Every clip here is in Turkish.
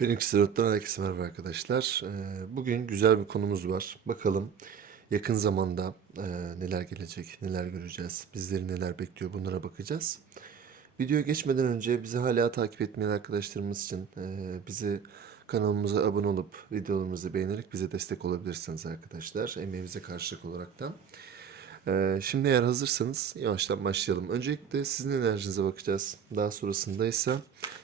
Phoenix Road'dan herkese merhaba arkadaşlar. Ee, Bugün güzel bir konumuz var. Bakalım yakın zamanda e, neler gelecek, neler göreceğiz, bizleri neler bekliyor bunlara bakacağız. Videoya geçmeden önce bizi hala takip etmeyen arkadaşlarımız için e, bizi kanalımıza abone olup videolarımızı beğenerek bize destek olabilirsiniz arkadaşlar. Emeğimize karşılık olaraktan. Ee, şimdi eğer hazırsanız yavaştan başlayalım. Öncelikle sizin enerjinize bakacağız. Daha sonrasında ise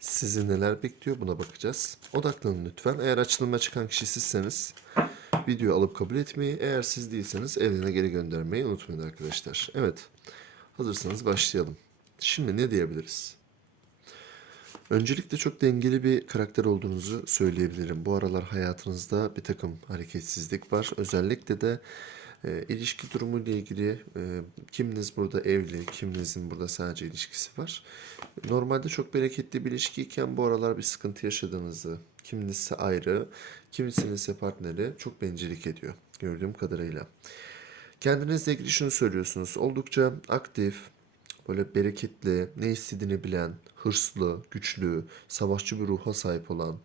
sizi neler bekliyor buna bakacağız. Odaklanın lütfen. Eğer açılıma çıkan kişi sizseniz video alıp kabul etmeyi, eğer siz değilseniz evine geri göndermeyi unutmayın arkadaşlar. Evet, hazırsanız başlayalım. Şimdi ne diyebiliriz? Öncelikle çok dengeli bir karakter olduğunuzu söyleyebilirim. Bu aralar hayatınızda bir takım hareketsizlik var. Özellikle de e, ilişki durumu ile ilgili e, kiminiz burada evli, kiminizin burada sadece ilişkisi var. Normalde çok bereketli bir ilişkiyken bu aralar bir sıkıntı yaşadığınızı, kiminiz ise ayrı, kimisinin ise partneri çok bencillik ediyor gördüğüm kadarıyla. Kendinizle ilgili şunu söylüyorsunuz. Oldukça aktif, böyle bereketli, ne istediğini bilen, hırslı, güçlü, savaşçı bir ruha sahip olan,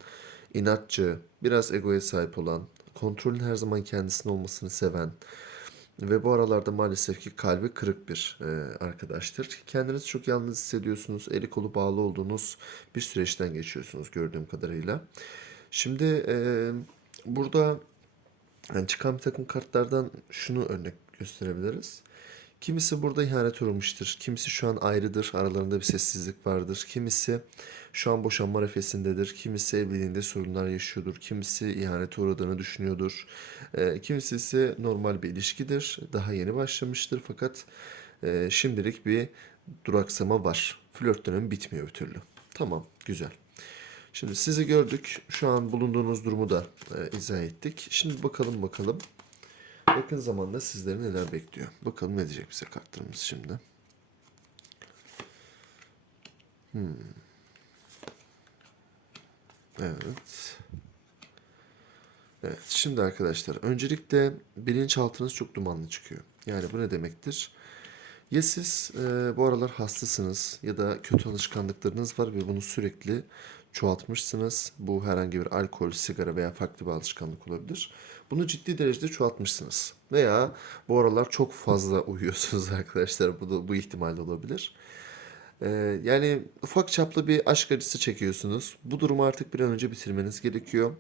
inatçı, biraz egoya sahip olan, kontrolün her zaman kendisinin olmasını seven ve bu aralarda maalesef ki kalbi kırık bir e, arkadaştır. Kendinizi çok yalnız hissediyorsunuz, eli kolu bağlı olduğunuz bir süreçten geçiyorsunuz gördüğüm kadarıyla. Şimdi e, burada yani çıkan bir takım kartlardan şunu örnek gösterebiliriz. Kimisi burada ihanet uğramıştır. Kimisi şu an ayrıdır. Aralarında bir sessizlik vardır. Kimisi şu an boşanma arifesindedir. Kimisi evliliğinde sorunlar yaşıyordur. Kimisi ihanete uğradığını düşünüyordur. Ee, kimisi ise normal bir ilişkidir. Daha yeni başlamıştır fakat e, şimdilik bir duraksama var. Flört dönemi bitmiyor bir türlü. Tamam, güzel. Şimdi sizi gördük. Şu an bulunduğunuz durumu da e, izah ettik. Şimdi bakalım bakalım. Yakın zamanda sizleri neler bekliyor. Bakalım ne diyecek bize kartlarımız şimdi. Hmm. Evet. Evet, şimdi arkadaşlar öncelikle bilinçaltınız çok dumanlı çıkıyor. Yani bu ne demektir? Ya siz e, bu aralar hastasınız ya da kötü alışkanlıklarınız var ve bunu sürekli çoğaltmışsınız. Bu herhangi bir alkol, sigara veya farklı bir alışkanlık olabilir. Bunu ciddi derecede çoğaltmışsınız. Veya bu aralar çok fazla uyuyorsunuz arkadaşlar. Bu da bu ihtimalle olabilir. Ee, yani ufak çaplı bir aşk acısı çekiyorsunuz. Bu durumu artık bir an önce bitirmeniz gerekiyor.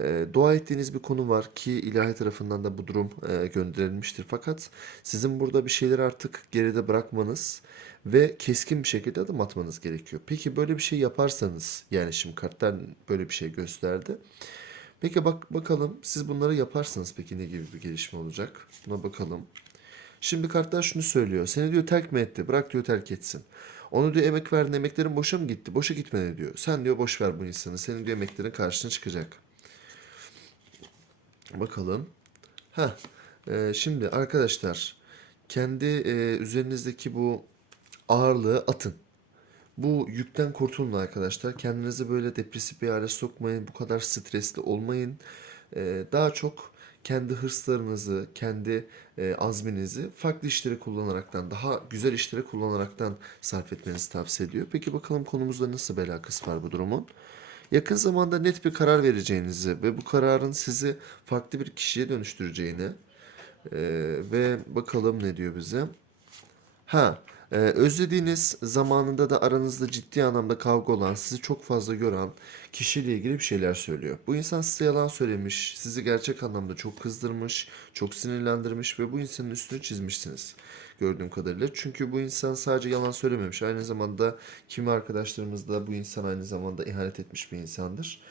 Ee, dua ettiğiniz bir konu var ki ilahi tarafından da bu durum e, gönderilmiştir. Fakat sizin burada bir şeyleri artık geride bırakmanız ve keskin bir şekilde adım atmanız gerekiyor. Peki böyle bir şey yaparsanız yani şimdi kartlar böyle bir şey gösterdi. Peki bak bakalım siz bunları yaparsanız peki ne gibi bir gelişme olacak? Buna bakalım. Şimdi kartlar şunu söylüyor. Seni diyor terk mi etti? Bırak diyor terk etsin. Onu diyor emek verdin emeklerin boşa mı gitti? Boşa gitmedi diyor. Sen diyor boş ver bu insanı. Senin diyor emeklerin karşına çıkacak. Bakalım. Ha, şimdi arkadaşlar kendi e, üzerinizdeki bu ağırlığı atın. Bu yükten kurtulun arkadaşlar. Kendinizi böyle depresif bir hale sokmayın. Bu kadar stresli olmayın. Ee, daha çok kendi hırslarınızı, kendi e, azminizi farklı işlere kullanaraktan, daha güzel işlere kullanaraktan sarf etmenizi tavsiye ediyor. Peki bakalım konumuzda nasıl bir alakası var bu durumun? Yakın zamanda net bir karar vereceğinizi ve bu kararın sizi farklı bir kişiye dönüştüreceğini e, ve bakalım ne diyor bize. Ha, e, özlediğiniz zamanında da aranızda ciddi anlamda kavga olan, sizi çok fazla gören kişiyle ilgili bir şeyler söylüyor. Bu insan size yalan söylemiş, sizi gerçek anlamda çok kızdırmış, çok sinirlendirmiş ve bu insanın üstünü çizmişsiniz gördüğüm kadarıyla. Çünkü bu insan sadece yalan söylememiş, aynı zamanda kimi arkadaşlarımız da bu insan aynı zamanda ihanet etmiş bir insandır.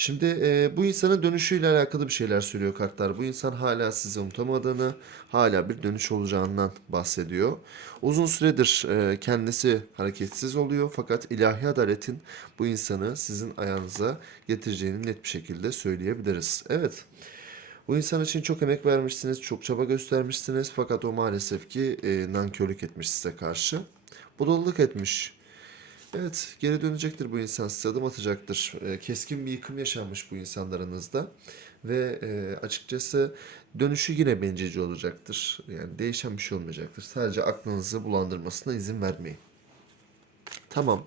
Şimdi e, bu insanın dönüşüyle alakalı bir şeyler söylüyor kartlar. Bu insan hala sizi unutamadığını, hala bir dönüş olacağından bahsediyor. Uzun süredir e, kendisi hareketsiz oluyor fakat ilahi adaletin bu insanı sizin ayağınıza getireceğini net bir şekilde söyleyebiliriz. Evet. Bu insan için çok emek vermişsiniz, çok çaba göstermişsiniz fakat o maalesef ki e, nankörlük etmiş size karşı. Budalalık etmiş. Evet, geri dönecektir bu insan, size adım atacaktır. E, keskin bir yıkım yaşanmış bu insanlarınızda. Ve e, açıkçası dönüşü yine bencilce olacaktır. Yani değişen bir şey olmayacaktır. Sadece aklınızı bulandırmasına izin vermeyin. Tamam.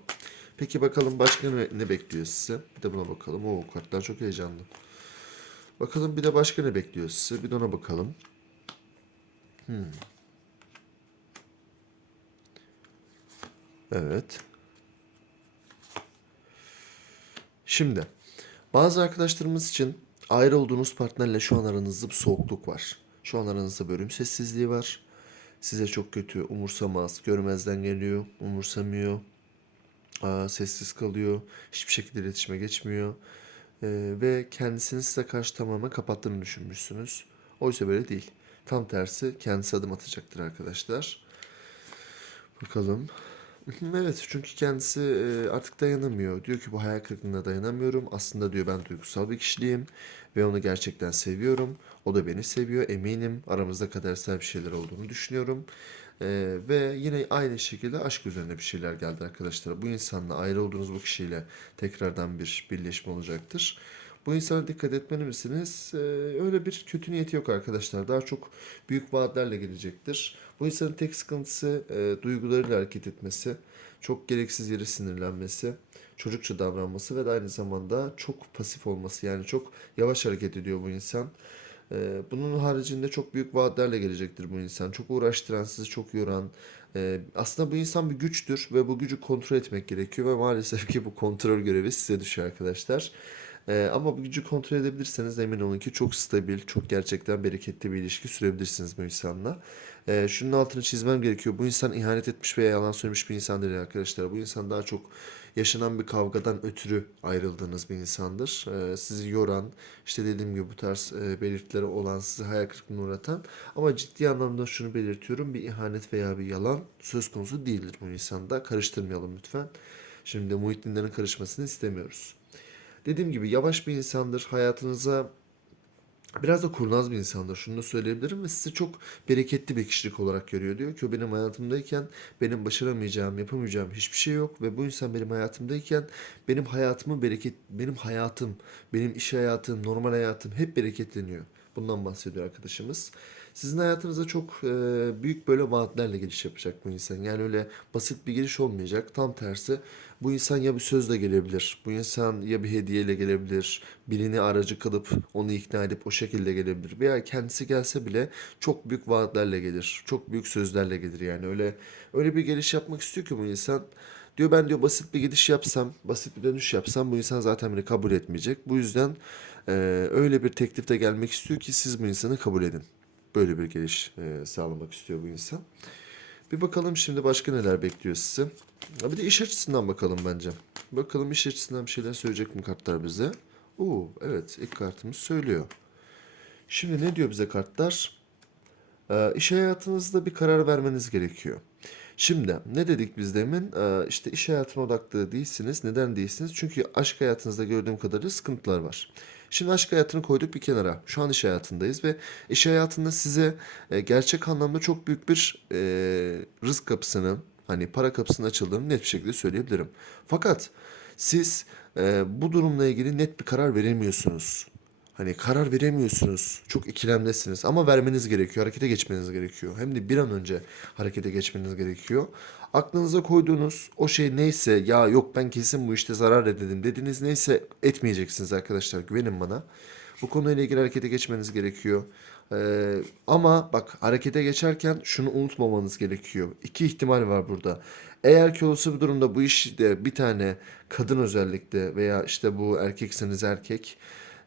Peki bakalım başka ne, ne bekliyor size? Bir de buna bakalım. Oo kartlar çok heyecanlı. Bakalım bir de başka ne bekliyor size? Bir de ona bakalım. Hmm. Evet. Şimdi bazı arkadaşlarımız için ayrı olduğunuz partnerle şu an aranızda bir soğukluk var. Şu an aranızda bölüm sessizliği var. Size çok kötü, umursamaz, görmezden geliyor, umursamıyor, aa, sessiz kalıyor, hiçbir şekilde iletişime geçmiyor. Ee, ve kendisini size karşı tamamen kapattığını düşünmüşsünüz. Oysa böyle değil. Tam tersi kendisi adım atacaktır arkadaşlar. Bakalım. Evet çünkü kendisi artık dayanamıyor. Diyor ki bu hayal kırıklığına dayanamıyorum. Aslında diyor ben duygusal bir kişiliğim ve onu gerçekten seviyorum. O da beni seviyor eminim. Aramızda kadersel bir şeyler olduğunu düşünüyorum. E, ve yine aynı şekilde aşk üzerine bir şeyler geldi arkadaşlar. Bu insanla ayrı olduğunuz bu kişiyle tekrardan bir birleşme olacaktır. Bu insana dikkat etmeli misiniz? Ee, öyle bir kötü niyeti yok arkadaşlar. Daha çok büyük vaatlerle gelecektir. Bu insanın tek sıkıntısı e, duygularıyla hareket etmesi, çok gereksiz yere sinirlenmesi, çocukça davranması ve de aynı zamanda çok pasif olması. Yani çok yavaş hareket ediyor bu insan. Ee, bunun haricinde çok büyük vaatlerle gelecektir bu insan. Çok uğraştıran, sizi çok yoran. e, aslında bu insan bir güçtür ve bu gücü kontrol etmek gerekiyor ve maalesef ki bu kontrol görevi size düşüyor arkadaşlar. Ee, ama bu gücü kontrol edebilirseniz emin olun ki çok stabil, çok gerçekten bereketli bir ilişki sürebilirsiniz bu insanla. Ee, şunun altını çizmem gerekiyor. Bu insan ihanet etmiş veya yalan söylemiş bir insan değil arkadaşlar. Bu insan daha çok yaşanan bir kavgadan ötürü ayrıldığınız bir insandır. Ee, sizi yoran, işte dediğim gibi bu tarz e, belirtileri olan, sizi hayal kırıklığına uğratan ama ciddi anlamda şunu belirtiyorum. Bir ihanet veya bir yalan söz konusu değildir bu insanda. Karıştırmayalım lütfen. Şimdi Muhittinlerin karışmasını istemiyoruz. Dediğim gibi yavaş bir insandır. Hayatınıza biraz da kurnaz bir insandır. Şunu da söyleyebilirim ve sizi çok bereketli bir kişilik olarak görüyor. Diyor ki benim hayatımdayken benim başaramayacağım, yapamayacağım hiçbir şey yok ve bu insan benim hayatımdayken benim hayatımı bereket, benim hayatım, benim iş hayatım, normal hayatım hep bereketleniyor. Bundan bahsediyor arkadaşımız. Sizin hayatınıza çok e, büyük böyle vaatlerle giriş yapacak bu insan. Yani öyle basit bir giriş olmayacak. Tam tersi bu insan ya bir sözle gelebilir. Bu insan ya bir hediyeyle gelebilir. Birini aracı kılıp onu ikna edip o şekilde gelebilir. Veya kendisi gelse bile çok büyük vaatlerle gelir. Çok büyük sözlerle gelir yani. Öyle öyle bir geliş yapmak istiyor ki bu insan. Diyor ben diyor basit bir gidiş yapsam, basit bir dönüş yapsam bu insan zaten beni kabul etmeyecek. Bu yüzden e, öyle bir teklifte gelmek istiyor ki siz bu insanı kabul edin. Böyle bir geliş e, sağlamak istiyor bu insan. Bir bakalım şimdi başka neler bekliyor sizi. Bir de iş açısından bakalım bence. Bakalım iş açısından bir şeyler söyleyecek mi kartlar bize? Oo, evet ilk kartımız söylüyor. Şimdi ne diyor bize kartlar? Ee, iş hayatınızda bir karar vermeniz gerekiyor. Şimdi ne dedik biz demin? Ee, işte iş hayatına odaklı değilsiniz. Neden değilsiniz? Çünkü aşk hayatınızda gördüğüm kadarıyla sıkıntılar var. Şimdi aşk hayatını koyduk bir kenara. Şu an iş hayatındayız ve iş hayatında size e, gerçek anlamda çok büyük bir e, rızk kapısının hani para kapısının açıldığını net bir şekilde söyleyebilirim. Fakat siz e, bu durumla ilgili net bir karar veremiyorsunuz. Hani karar veremiyorsunuz. Çok ikilemdesiniz ama vermeniz gerekiyor. Harekete geçmeniz gerekiyor. Hem de bir an önce harekete geçmeniz gerekiyor. Aklınıza koyduğunuz o şey neyse ya yok ben kesin bu işte zarar ederim dediğiniz neyse etmeyeceksiniz arkadaşlar. Güvenin bana. Bu konuyla ilgili harekete geçmeniz gerekiyor. Ee, ama bak harekete geçerken şunu unutmamanız gerekiyor. İki ihtimal var burada. Eğer ki olası bir durumda bu işte bir tane kadın özellikle veya işte bu erkekseniz erkek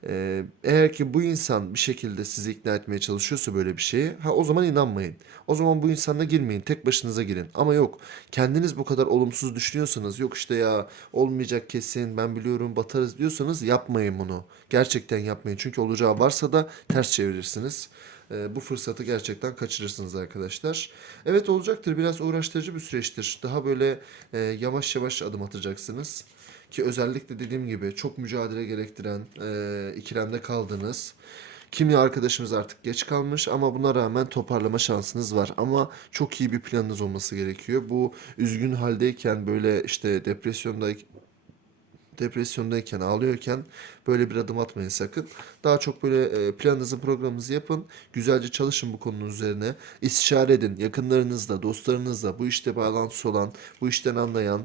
ee, eğer ki bu insan bir şekilde sizi ikna etmeye çalışıyorsa böyle bir şeye, ha o zaman inanmayın. O zaman bu insanla girmeyin, tek başınıza girin. Ama yok, kendiniz bu kadar olumsuz düşünüyorsanız, yok işte ya olmayacak kesin, ben biliyorum batarız diyorsanız yapmayın bunu. Gerçekten yapmayın. Çünkü olacağı varsa da ters çevirirsiniz. Ee, bu fırsatı gerçekten kaçırırsınız arkadaşlar. Evet olacaktır, biraz uğraştırıcı bir süreçtir. Daha böyle e, yavaş yavaş adım atacaksınız. Ki özellikle dediğim gibi çok mücadele gerektiren e, ikilemde kaldınız. Kimi arkadaşımız artık geç kalmış ama buna rağmen toparlama şansınız var. Ama çok iyi bir planınız olması gerekiyor. Bu üzgün haldeyken böyle işte depresyonda depresyondayken, ağlıyorken böyle bir adım atmayın sakın. Daha çok böyle e, planınızı, programınızı yapın. Güzelce çalışın bu konunun üzerine. İstişare edin. Yakınlarınızla, dostlarınızla, bu işte bağlantısı olan, bu işten anlayan,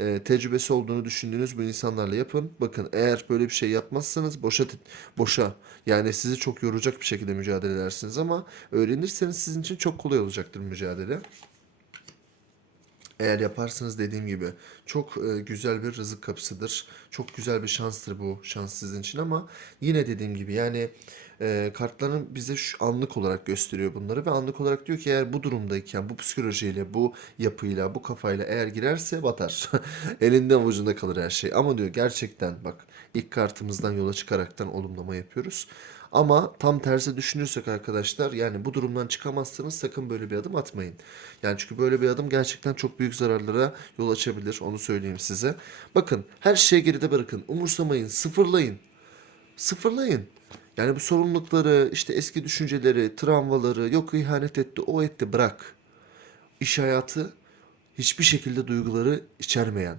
e, tecrübesi olduğunu düşündüğünüz bu insanlarla yapın. Bakın eğer böyle bir şey yapmazsanız boşa boşa yani sizi çok yoracak bir şekilde mücadele edersiniz ama öğrenirseniz sizin için çok kolay olacaktır mücadele. Eğer yaparsanız dediğim gibi çok e, güzel bir rızık kapısıdır. Çok güzel bir şanstır bu şans sizin için ama yine dediğim gibi yani e, kartların bize şu anlık olarak gösteriyor bunları ve anlık olarak diyor ki eğer bu durumdayken bu psikolojiyle, bu yapıyla, bu kafayla eğer girerse batar. Elinde avucunda kalır her şey. Ama diyor gerçekten bak ilk kartımızdan yola çıkaraktan olumlama yapıyoruz. Ama tam tersi düşünürsek arkadaşlar yani bu durumdan çıkamazsanız sakın böyle bir adım atmayın. Yani çünkü böyle bir adım gerçekten çok büyük zararlara yol açabilir onu söyleyeyim size. Bakın her şeyi geride bırakın umursamayın sıfırlayın. Sıfırlayın. Yani bu sorumlulukları işte eski düşünceleri travmaları yok ihanet etti o etti bırak. İş hayatı hiçbir şekilde duyguları içermeyen,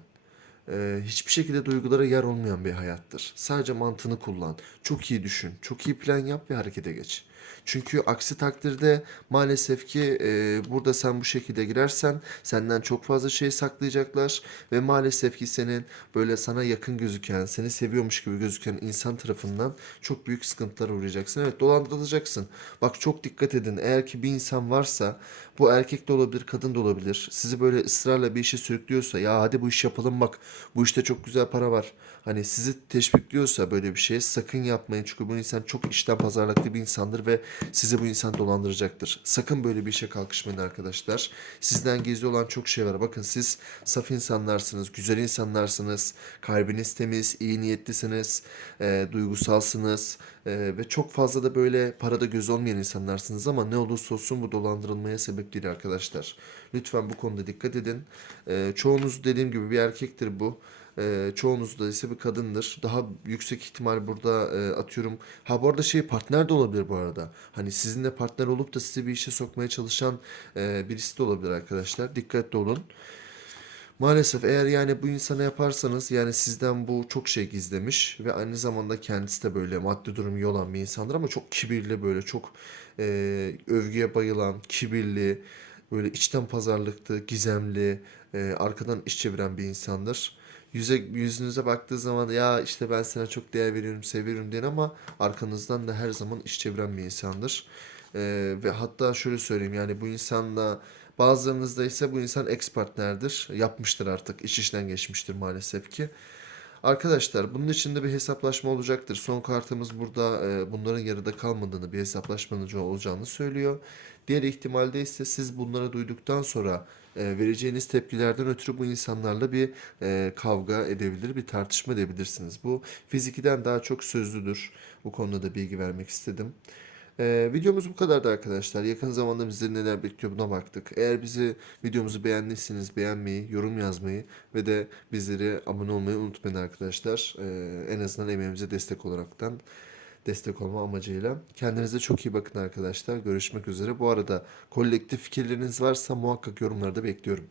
e, hiçbir şekilde duygulara yer olmayan bir hayattır. Sadece mantığını kullan. Çok iyi düşün. Çok iyi plan yap ve harekete geç. Çünkü aksi takdirde maalesef ki e, burada sen bu şekilde girersen senden çok fazla şey saklayacaklar ve maalesef ki senin böyle sana yakın gözüken, seni seviyormuş gibi gözüken insan tarafından çok büyük sıkıntılara uğrayacaksın. Evet dolandırılacaksın. Bak çok dikkat edin. Eğer ki bir insan varsa bu erkek de olabilir, kadın da olabilir. Sizi böyle ısrarla bir işe sürüklüyorsa ya hadi bu iş yapalım bak. Bu işte çok güzel para var. Hani sizi teşvikliyorsa böyle bir şeye sakın yapmayın. Çünkü bu insan çok işten pazarlıklı bir insandır ve sizi bu insan dolandıracaktır. Sakın böyle bir işe kalkışmayın arkadaşlar. Sizden gizli olan çok şey var. Bakın siz saf insanlarsınız, güzel insanlarsınız. Kalbiniz temiz, iyi niyetlisiniz, e, duygusalsınız. e, ve çok fazla da böyle parada göz olmayan insanlarsınız ama ne olursa olsun bu dolandırılmaya sebep değil arkadaşlar. Lütfen bu konuda dikkat edin. E, çoğunuz dediğim gibi bir erkektir bu. E, çoğunuz ise bir kadındır. Daha yüksek ihtimal burada e, atıyorum. Ha bu arada şey partner de olabilir bu arada. Hani sizinle partner olup da sizi bir işe sokmaya çalışan e, birisi de olabilir arkadaşlar. Dikkatli olun. Maalesef eğer yani bu insana yaparsanız yani sizden bu çok şey gizlemiş ve aynı zamanda kendisi de böyle maddi durumu iyi olan bir insandır ama çok kibirli böyle çok e, övgüye bayılan, kibirli, böyle içten pazarlıklı, gizemli, e, arkadan iş çeviren bir insandır. Yüze, yüzünüze baktığı zaman ya işte ben sana çok değer veriyorum, seviyorum diyen ama arkanızdan da her zaman iş çeviren bir insandır. Ee, ve hatta şöyle söyleyeyim yani bu insanla bazılarınızda ise bu insan ex partnerdir. Yapmıştır artık, iş işten geçmiştir maalesef ki. Arkadaşlar bunun içinde bir hesaplaşma olacaktır. Son kartımız burada e, bunların yarıda kalmadığını, bir hesaplaşmanın olacağını söylüyor. Diğer ihtimalde ise siz bunları duyduktan sonra e, vereceğiniz tepkilerden ötürü bu insanlarla bir e, kavga edebilir, bir tartışma edebilirsiniz. Bu fizikiden daha çok sözlüdür. Bu konuda da bilgi vermek istedim. Ee, videomuz bu kadardı arkadaşlar. Yakın zamanda bizleri neler bekliyor buna baktık. Eğer bizi videomuzu beğendiyseniz beğenmeyi, yorum yazmayı ve de bizleri abone olmayı unutmayın arkadaşlar. Ee, en azından emeğimize destek olaraktan destek olma amacıyla. Kendinize çok iyi bakın arkadaşlar. Görüşmek üzere. Bu arada kolektif fikirleriniz varsa muhakkak yorumlarda bekliyorum.